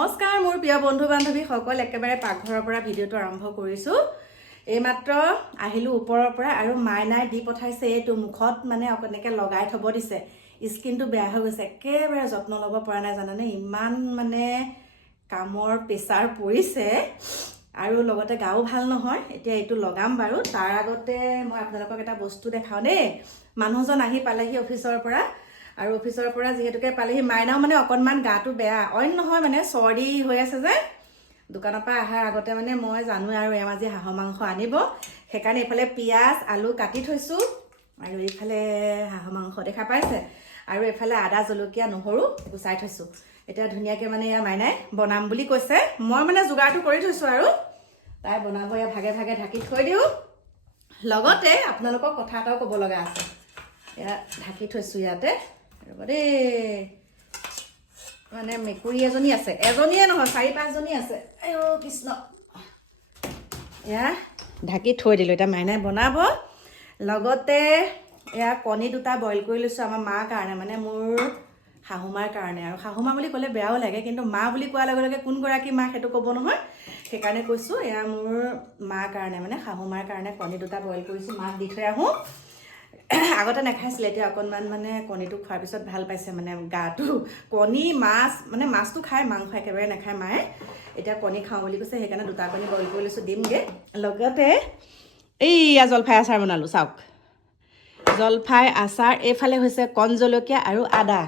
নমস্কাৰ মোৰ প্ৰিয় বন্ধু বান্ধৱী সকল একেবাৰে পাকঘৰৰ পৰা ভিডিঅ'টো আৰম্ভ কৰিছো। এইমাত্ৰ আহিলো ওপৰৰ পৰা আৰু মাইনাই দি পঠাইছে এইটো মুখত মানে অকনেকে লগাই থব দিছে। স্কিনটো বেয়া হৈ গৈছে, একেবাৰে যত্ন ল'ব পৰা নাই জানানে, ইমান মানে কামৰ প্ৰেছাৰ পৰিছে আৰু লগতে গাও ভাল নহয়। এতিয়া এইটো লগাম বাৰু, তাৰ আগতে মই আপোনালোকক এটা বস্তু দেখাওঁ দেই। মানুহজন আহি পালেহি অফিচৰ পৰা আৰু অফিচৰ পৰা যিহেতুকে পালেহি, মাইনাও মানে অকণমান গাটো বেয়া, অইন নহয় মানে চৰ্দি হৈ আছে যে। দোকানৰ পৰা অহাৰ আগতে মানে মই জানো আৰু এওঁ আজি হাঁহৰ মাংস আনিব, সেইকাৰণে এইফালে পিঁয়াজ আলু কাটি থৈছোঁ আৰু এইফালে হাঁহৰ মাংস দেখা পাইছে, আৰু এইফালে আদা জলকীয়া নহৰু গুচাই থৈছোঁ। এতিয়া ধুনীয়াকৈ মানে এয়া মাইনাই বনাম বুলি কৈছে, মই মানে যোগাৰটো কৰি থৈছোঁ আৰু তাই বনাব। এয়া ভাগে ভাগে ঢাকি থৈ দিওঁ। লগতে আপোনালোকক কথা এটাও ক'ব লগা আছে, এয়া ঢাকি থৈছোঁ ইয়াতে। ৰ'ব দেই, মানে মেকুৰী এজনী আছে, এজনীয়ে নহয় 4-5জনী আছে। আইঅ কৃষ্ণ, এয়া ঢাকি থৈ দিলোঁ। এতিয়া মাইনাই বনাব। লগতে এয়া কণী দুটা বইল কৰি লৈছোঁ আমাৰ মাৰ কাৰণে, মানে মোৰ শাহুমাৰ কাৰণে। আৰু শাহুমা বুলি ক'লে বেয়াও লাগে, কিন্তু মা বুলি কোৱাৰ লগে লগে কোনগৰাকী মা সেইটো ক'ব নহয়, সেইকাৰণে কৈছোঁ এয়া মোৰ মাৰ কাৰণে, মানে শাহুমাৰ কাৰণে কণী দুটা বইল কৰিছোঁ। মাক দি থৈ আহোঁ, আগতে নাখাইছিলে, এতিয়া অকণমান মানে কণীটো খোৱাৰ পিছত ভাল পাইছে, মানে গাটো। কণী মাছ মানে মাছটো খায়, মাংস একেবাৰে নাখায় মায়ে। এতিয়া কণী খাওঁ বুলি কৈছে, সেইকাৰণে দুটা কণী বইল কৰি লৈছোঁ, দিমগৈ। লগতে এইয়া জলফাই আচাৰ বনালোঁ, চাওক জলফাই আচাৰ। এইফালে হৈছে কণ জলকীয়া আৰু আদা,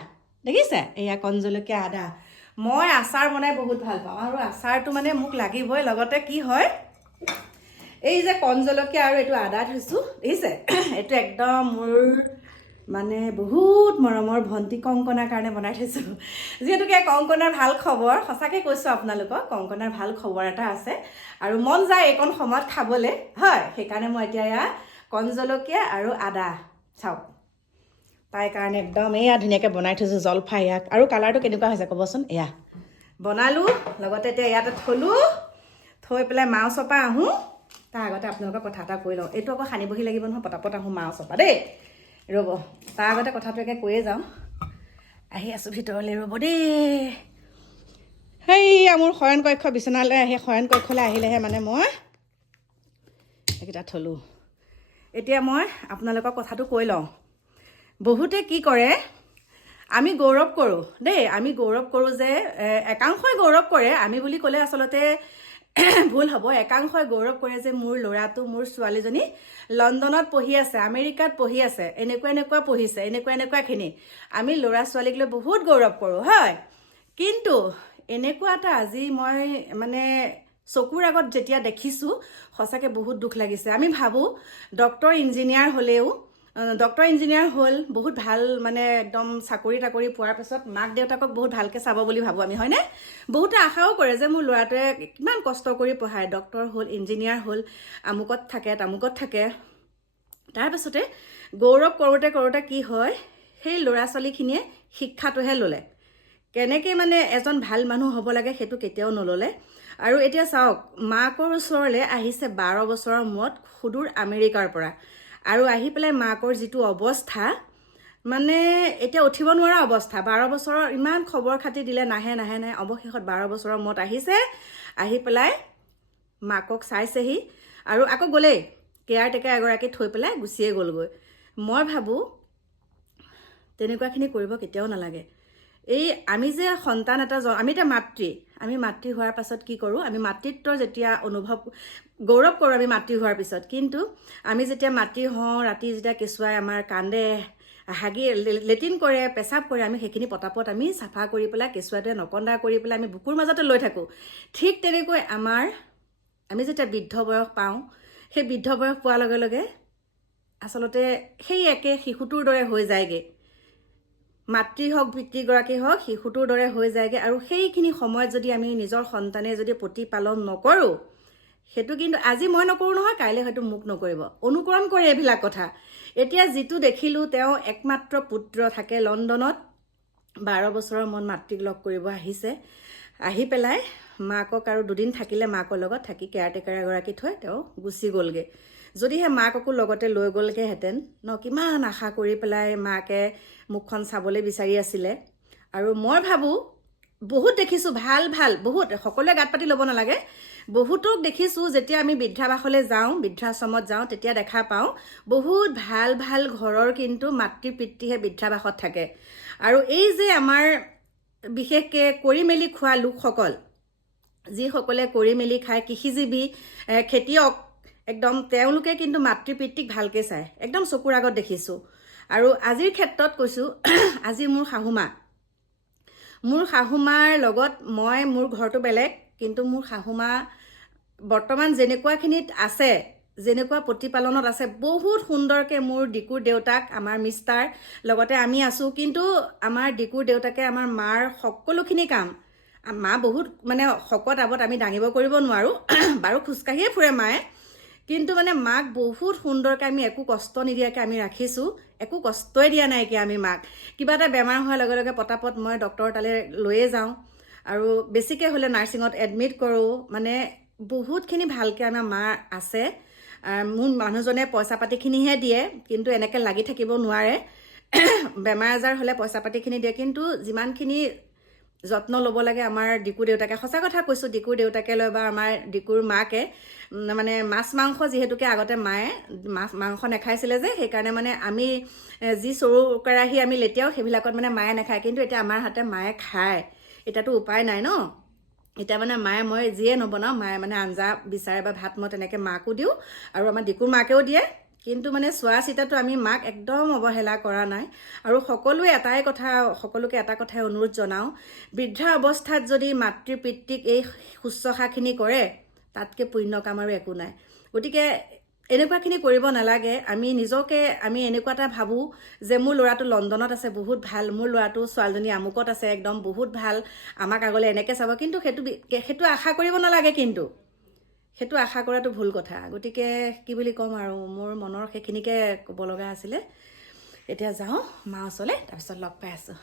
দেখিছে, এয়া কণ জলকীয়া আদা। মই আচাৰ বনাই বহুত ভাল পাওঁ আৰু আচাৰটো মানে মোক লাগিবই। লগতে কি হয়, এই যে কণ জলকীয়া আৰু এইটো আদা থৈছোঁ, দেখিছে, এইটো একদম মোৰ মানে বহুত মৰমৰ ভণ্টি কংকনাৰ কাৰণে বনাই থৈছোঁ। যিহেতুকে কংকনাৰ ভাল খবৰ, সঁচাকৈ কৈছোঁ আপোনালোকক, কংকনাৰ ভাল খবৰ এটা আছে আৰু মন যায় এইকণ সময়ত খাবলৈ, হয়। সেইকাৰণে মই এতিয়া এয়া কণ জলকীয়া আৰু আদা, চাওক তাইৰ কাৰণে একদম এয়া ধুনীয়াকৈ বনাই থৈছোঁ জলফাই। ইয়াক আৰু কালাৰটো কেনেকুৱা হৈছে ক'বচোন। এয়া বনালোঁ, লগতে এতিয়া ইয়াতে থলোঁ, থৈ পেলাই মাও চপা আহোঁ। তাৰ আগতে আপোনালোকৰ কথা এটা কৈ লওঁ, এইটো আকৌ সানিবহি লাগিব নহয়, পটাপট আহোঁ মাও চপা দেই। ৰ'ব, তাৰ আগতে কথাটো একে কৈয়ে যাওঁ, আহি আছোঁ ভিতৰলৈ, ৰ'ব দেই। সেইয়া মোৰ শয়ন কক্ষ, বিচনালৈ আহি শয়ন কক্ষলৈ আহিলেহে মানে মই এইকেইটা থলোঁ। এতিয়া মই আপোনালোকৰ কথাটো কৈ লওঁ। বহুতে কি কৰে, আমি গৌৰৱ কৰোঁ দেই, আমি গৌৰৱ কৰোঁ যে একাংশই গৌৰৱ কৰে, আমি বুলি ক'লে আচলতে ভুল হ'ব। একাংশই গৌৰৱ কৰে যে মোৰ ল'ৰাটো, মোৰ ছোৱালীজনী লণ্ডনত পঢ়ি আছে, আমেৰিকাত পঢ়ি আছে, এনেকুৱা পঢ়িছে, এনেকুৱাখিনি। আমি ল'ৰা ছোৱালীক লৈ বহুত গৌৰৱ কৰোঁ, হয়। কিন্তু এনেকুৱা এটা আজি মই মানে চকুৰ আগত যেতিয়া দেখিছোঁ, সঁচাকৈ বহুত দুখ লাগিছে। আমি ভাবোঁ ডক্তৰ ইঞ্জিনিয়াৰ হ'লেও, ডক্তৰ ইঞ্জিনিয়াৰ হ'ল বহুত ভাল, মানে একদম চাকৰি তাকৰি পোৱাৰ পিছত মাক দেউতাকক বহুত ভালকৈ চাব বুলি ভাবোঁ আমি, হয়নে? বহুতে আশাও কৰে যে মোৰ ল'ৰাটোৱে কিমান কষ্ট কৰি পঢ়ায়, ডক্তৰ হ'ল, ইঞ্জিনিয়াৰ হ'ল, আমুকত থাকে তামুকত থাকে। তাৰপিছতে গৌৰৱ কৰোঁতে কৰোঁতে কি হয়, সেই ল'ৰা ছোৱালীখিনিয়ে শিক্ষাটোহে ল'লে, কেনেকৈ মানে এজন ভাল মানুহ হ'ব লাগে সেইটো কেতিয়াও নল'লে। আৰু এতিয়া চাওক, মাকৰ ওচৰলৈ আহিছে 12 বছৰৰ মূৰত সুদূৰ আমেৰিকাৰ পৰা, আৰু আহি পেলাই মাকৰ যিটো অৱস্থা, মানে এতিয়া উঠিব নোৱাৰা অৱস্থা। 12 বছৰৰ ইমান খবৰ খাতি দিলে, নাহে, অৱশেষত 12 বছৰৰ মূৰত আহিছে, আহি পেলাই মাকক চাইছেহি আৰু আকৌ গ'লেই, কেয়াৰ টেকাৰ এগৰাকী থৈ পেলাই গুচিয়ে গ'লগৈ। মই ভাবোঁ তেনেকুৱাখিনি কৰিব কেতিয়াও নালাগে। এই আমি যে সন্তান এটা, আমি এতিয়া আমি মাতৃ হোৱাৰ পাছত কি কৰোঁ, আমি মাতৃত্বৰ যেতিয়া অনুভৱ, গৌৰৱ কৰোঁ আমি মাতৃ হোৱাৰ পিছত। কিন্তু আমি যেতিয়া মাতৃ হওঁ, ৰাতি যেতিয়া কেঁচুৱাই আমাৰ কান্দে, হাগি লেট্ৰিন কৰে, পেচাব কৰে, আমি সেইখিনি পটাপট আমি চাফা কৰি পেলাই, কেঁচুৱাটোৱে নকন্দা কৰি পেলাই আমি বুকুৰ মাজতে লৈ থাকোঁ। ঠিক তেনেকৈ আমি যেতিয়া বৃদ্ধ বয়স পাওঁ, সেই বৃদ্ধ বয়স পোৱাৰ লগে লগে আচলতে সেই একে শিশুটোৰ দৰে হৈ যায়গৈ। মাতৃ হওক, পিতৃগৰাকী হওক, শিশুটোৰ দৰে হৈ যায়গৈ। আৰু সেইখিনি সময়ত যদি আমি নিজৰ সন্তানে যদি প্ৰতিপালন নকৰোঁ, সেইটো কিন্তু আজি মই নকৰোঁ নহয়, কাইলৈ হয়তো মোক নকৰিব, অনুকৰণ কৰে এইবিলাক কথা। এতিয়া যিটো দেখিলোঁ, তেওঁ একমাত্ৰ পুত্ৰ থাকে লণ্ডনত, 12 বছৰৰ মূৰত মাতৃক লগ কৰিব আহিছে, আহি পেলাই মাকক আৰু দুদিন থাকিলে, মাকৰ লগত থাকি কেয়াৰটেকাৰ এগৰাকী থৈ তেওঁ গুচি গ'লগৈ। যদিহে মাককো লগতে লৈ গ'লগৈহেঁতেন ন, কিমান আশা কৰি পেলাই মাকে মুখখন চাবলৈ বিচাৰি আছিলে। আৰু মই ভাবোঁ বহুত দেখিছোঁ ভাল ভাল বহুত, সকলোৱে গাত পাতি ল'ব নালাগে, বহুতক দেখিছোঁ যেতিয়া আমি বৃদ্ধাবাসলৈ যাওঁ, বৃদ্ধাশ্ৰমত যাওঁ, তেতিয়া দেখা পাওঁ বহুত ভাল ভাল ঘৰৰ কিন্তু মাতৃ পিতৃহে বৃদ্ধাবাসত থাকে। আৰু এই যে আমাৰ বিশেষকৈ কৰি মেলি খোৱা লোকসকল, যিসকলে কৰি মেলি খায়, কৃষিজীৱী, খেতিয়ক, একদম তেওঁলোকে কিন্তু মাতৃ পিতৃক ভালকৈ চায়, একদম চকুৰ আগত দেখিছোঁ। আৰু আজিৰ ক্ষেত্ৰত কৈছোঁ, আজি মোৰ শাহুমাৰ লগত মোৰ ঘৰটো বেলেগ, কিন্তু মোৰ শাহুমা বৰ্তমান যেনেকুৱাখিনিত আছে, যেনেকুৱা প্ৰতিপালনত আছে, বহুত সুন্দৰকৈ মোৰ ডিকুৰ দেউতাক, আমাৰ মিষ্টাৰ, লগতে আমি আছোঁ। কিন্তু আমাৰ ডিকুৰ দেউতাকে আমাৰ মাৰ সকলোখিনি কাম, মা বহুত মানে শকত আৱত, আমি দাঙিব কৰিব নোৱাৰোঁ বাৰু, খোজকাঢ়িয়ে ফুৰে মায়ে, কিন্তু মানে মাক বহুত সুন্দৰকৈ আমি একো কষ্ট নিদিয়াকৈ আমি ৰাখিছোঁ, একো কষ্টই দিয়া নাইকিয়া আমি মাক। কিবা এটা বেমাৰ হোৱাৰ লগে লগে পটাপট মই ডক্টৰৰ তালৈ লৈয়ে যাওঁ, আৰু বেছিকৈ হ'লে নাৰ্ছিঙত এডমিট কৰোঁ, মানে বহুতখিনি ভালকৈ আমাৰ মা আছে। মোৰ মানুহজনে পইচা পাতিখিনিহে দিয়ে, কিন্তু এনেকৈ লাগি থাকিব নোৱাৰে। বেমাৰ আজাৰ হ'লে পইচা পাতিখিনি দিয়ে, কিন্তু যিমানখিনি যত্ন ল'ব লাগে আমাৰ ডিকুৰ দেউতাকে, সঁচা কথা কৈছোঁ, ডিকুৰ দেউতাকে লয় বা আমাৰ ডিকুৰ মাকে, মানে মাছ মাংস যিহেতুকে আগতে মায়ে মাংস নাখাইছিলে যে, সেইকাৰণে মানে আমি যি চৰু কেৰাহী আমি লেতিয়াও সেইবিলাকত মানে মায়ে নাখায়, কিন্তু এতিয়া আমাৰ হাতে মায়ে খায়। এতিয়াতো উপায় নাই ন, এতিয়া মানে মায়ে মই যিয়ে নবনাওঁ, মায়ে মানে আঞ্জা বিচাৰে বা ভাত মই তেনেকৈ মাকো দিওঁ, আৰু আমাৰ ডিকুৰ মাকেও দিয়ে। কিন্তু মানে চোৱা চিতাটো আমি মাক একদম অৱহেলা কৰা নাই। আৰু সকলোকে এটা কথাই অনুৰোধ জনাওঁ, বৃদ্ধা অৱস্থাত যদি মাতৃ পিতৃক এই শুশ্ৰূষাখিনি কৰে, তাতকৈ পুণ্য কাম আৰু একো নাই। গতিকে এনেকুৱাখিনি কৰিব নালাগে। আমি এনেকুৱা এটা ভাবোঁ যে মোৰ ল'ৰাটো লণ্ডনত আছে, বহুত ভাল, মোৰ ল'ৰাটো ছোৱালীজনী আমুকত আছে, একদম বহুত ভাল, আমাক আগলৈ এনেকৈ চাব, কিন্তু সেইটো আশা কৰিব নালাগে, কিন্তু সেইটো আশা কৰাটো ভুল কথা। গতিকে কি বুলি ক'ম আৰু, মোৰ মনৰ সেইখিনিকে ক'ব লগা আছিলে। এতিয়া যাওঁ মা ওচৰলৈ, তাৰপিছত লগ পাই আছোঁ।